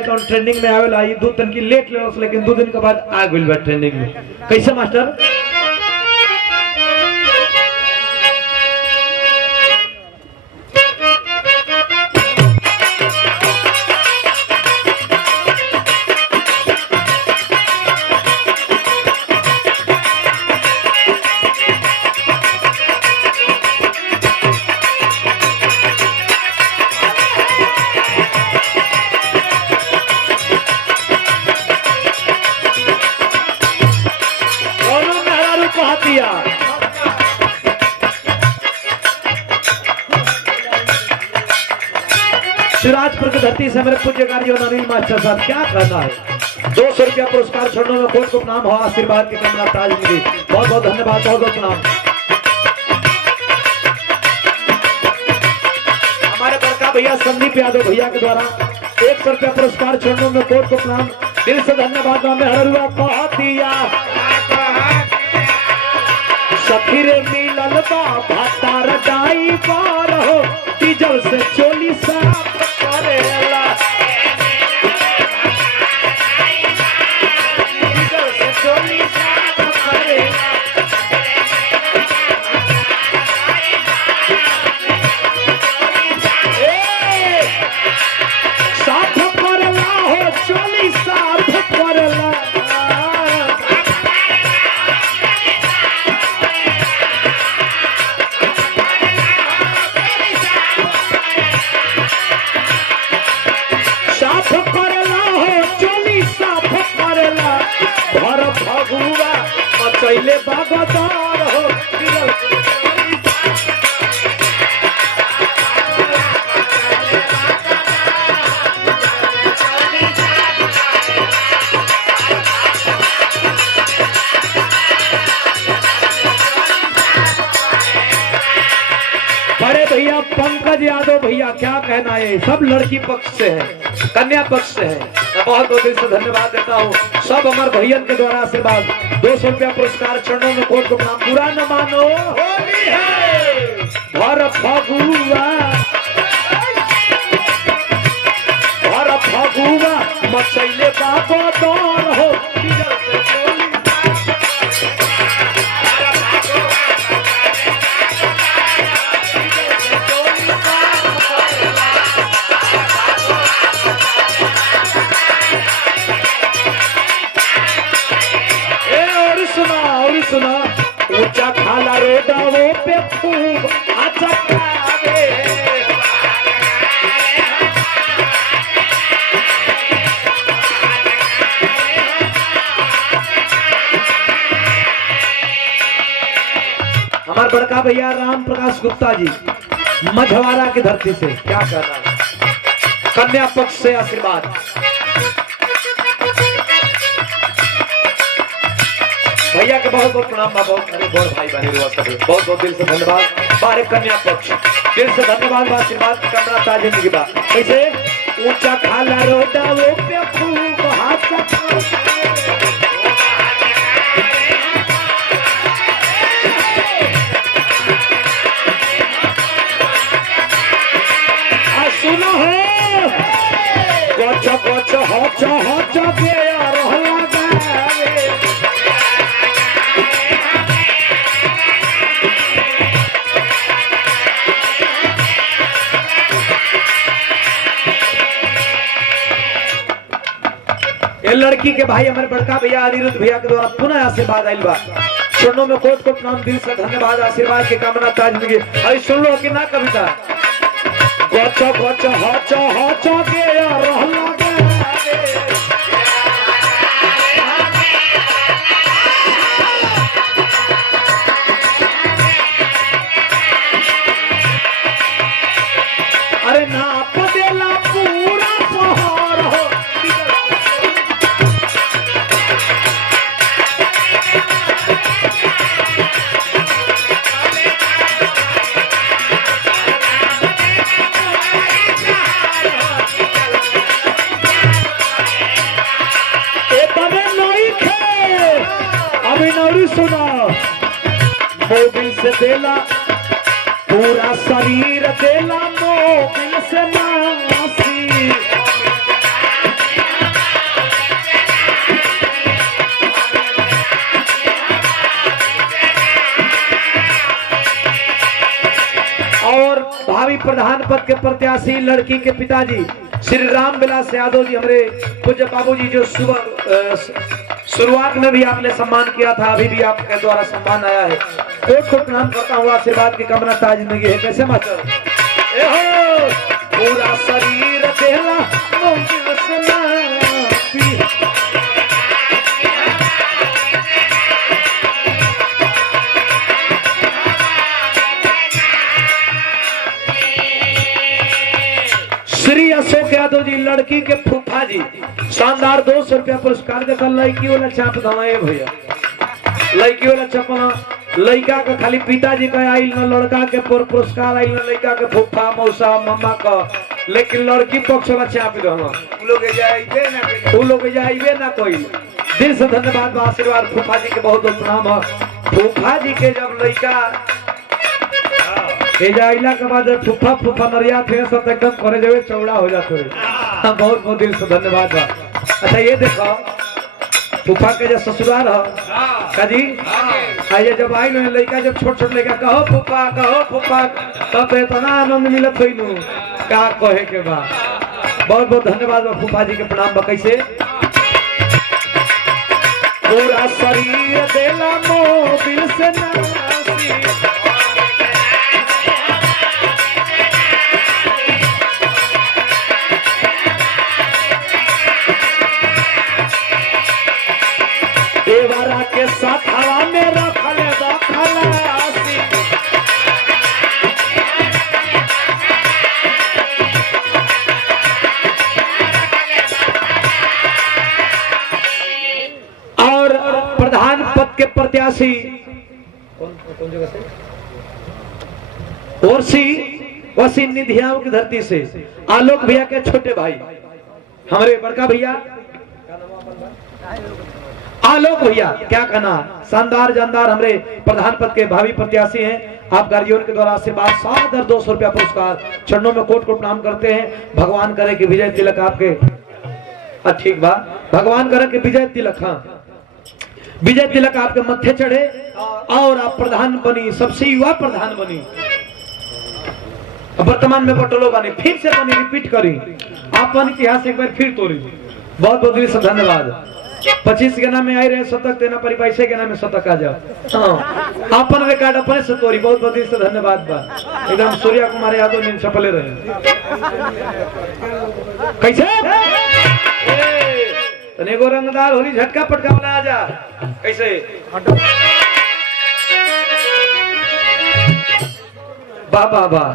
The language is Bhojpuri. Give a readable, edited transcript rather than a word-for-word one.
तो ट्रेंडिंग में आवेला ई 2 दिन की लेट ले लेकिन 2 दिन के बाद आ गइल बा ट्रेंडिंग में। कैसे मास्टर? शिवराजपुर की धरती से मेरे पूज्य कार्य अनिल मास्टर साहब क्या कहना है। 200 रुपया पुरस्कार छोड़ने में कोट को प्रणाम हो, आशीर्वाद की कामना ताज मिली। बहुत बहुत धन्यवाद, बहुत बहुत प्रणाम। हमारे बड़का भैया संदीप यादव भैया के द्वारा 100 रुपया पुरस्कार छोड़ने में कोट को प्रणाम, दिल से धन्यवाद। हरुआ कह दिया सखीरे मिलल बा भातार डाई पार हो, डीजल से चोली साफ करेला, डीजल से चोली साफ करेला। साफ करेला हो, चोली साफ करेला। मचैले बागदार हो, बड़े भैया पंकज यादव भैया क्या कहना है। सब लड़की पक्ष से है, कन्या पक्ष से है। मैं बहुत बहुत दिल से धन्यवाद देता हूँ सब हमारे भैयन के द्वारा आशीर्वाद। 200 रुपया पुरस्कार चरणों में कोट को प्रणाम। बुरा न मानो होली है भर फगुआ, भर फगुआ मचैले बाबा दौर हो, सुना ऊंचा खाला रोडावो पे खूब आचकावे, हमारे बड़का भैया राम प्रकाश गुप्ता जी मझवारा की धरती से क्या कहना है। कन्या पक्ष से आशीर्वाद। भैया के बहुत बहुत प्रणाम। बहुत बड़ भाई बहन बहुत बहुत दिल से धन्यवाद। बारे कन्या पक्ष दिल से धन्यवाद, आशीर्वाद की कामना ताज जिंदगी बा। कैसे ऊंचा खाला रोडा वो पे खूब हाथ सुनो है गोचा गोचा होचा होचा के रहला गावे, ये लड़की के भाई हमारे बड़का भैया अनिरुद्ध भैया के द्वारा पुनः आशीर्वाद आइल बा। चरणों में कोट को प्रणाम, दिल से धन्यवाद, आशीर्वाद की कामना ताज जिंदगी। अरे सुन लो कि ना कविता गोचा गोचा होचा होचा के रहला गावे, अरे ना पदेला पूरा शहर हो, सुना मोबिल से देला पूरा शरीर देला, मोबिल से नासी प्रधान पद के प्रत्याशी लड़की के पिताजी श्री राम विलास यादव जी, हमारे पूज्य बाबूजी, जो सुबह शुरुआत में भी आपने सम्मान किया था, अभी भी आपके द्वारा सम्मान आया है। कोट को प्रणाम करता हूँ, आशीर्वाद की कामना ताज जिंदगी है। कैसे मास्टर? पूरा शरीर देला मोबिल से नापी। श्री अशोक यादव जी, लड़की के फूफा जी, शानदार 200 रुपया पुरस्कार देकर लड़की वाला चाप दवाए भैया, लड़की वाला चपना। लड़का का खाली पिताजी का आइल न, लड़का के पुरस्कार आइल न, लड़का के फूफा मौसा मामा का, लेकिन लड़की पक्ष वाला चाप दवा उ लोग जाइबे ना कोई। दिल से धन्यवाद, आशीर्वाद फूफा जी के बहुत बहुत प्रणाम है। फूफा जी के जब लड़का जाइला के बाद फूफा फूफा नरिया थे सब एकदम करे जावे चौड़ा हो जाते है। हाँ, बहुत बहुत दिल से धन्यवाद बा। अच्छा ये देखो फूफा के जो ससुराल है काजी, आइए जब आई ना लड़का, जब छोट छोट लड़का कहो फूफा, तब इतना आनंद मिलत हुई नु का कहे के बा। बहुत बहुत धन्यवाद बा फूफा जी के प्रणाम बा। कैसे? पूरा शरीर देला मोबिल से नासी, देवरा के साथ हवा में रखले खलासी। और प्रधान पद के प्रत्याशी कौन जगह से? वसी निधियाओं की धरती से आलोक भैया के छोटे भाई, हमारे बड़का भैया आलोक भैया, क्या कहना, शानदार जानदार हमारे प्रधान पद के भावी प्रत्याशी हैं। आप गार्जियन के द्वारा आशीर्वाद सादर 200 रुपया पुरस्कार चरणों में कोट को प्रणाम करते हैं। भगवान करे कि विजय तिलक आपके ठीक बा, भगवान करे कि विजय तिलक, हाँ विजय तिलक आपके मत्थे चढ़े और आप प्रधान बनी, सबसे युवा प्रधान बनी, वर्तमान में बटोलो बनी, फिर से बनी, रिपीट करी आपन इतिहास एक बार फिर तोड़ी। बहुत बहुत दिल से धन्यवाद। 25 के नाम में आई रहे शतक, तेना परी पैसे के नाम में शतक आ जाओ। हाँ, अपन रिकॉर्ड अपने से तोड़ी। बहुत बहुत दिल से धन्यवाद बा। एकदम सूर्या कुमार यादव ने छपले रहे। कैसे तने को रंगदार होली झटका पटका वाला आ जा। कैसे वाह वाह वाह,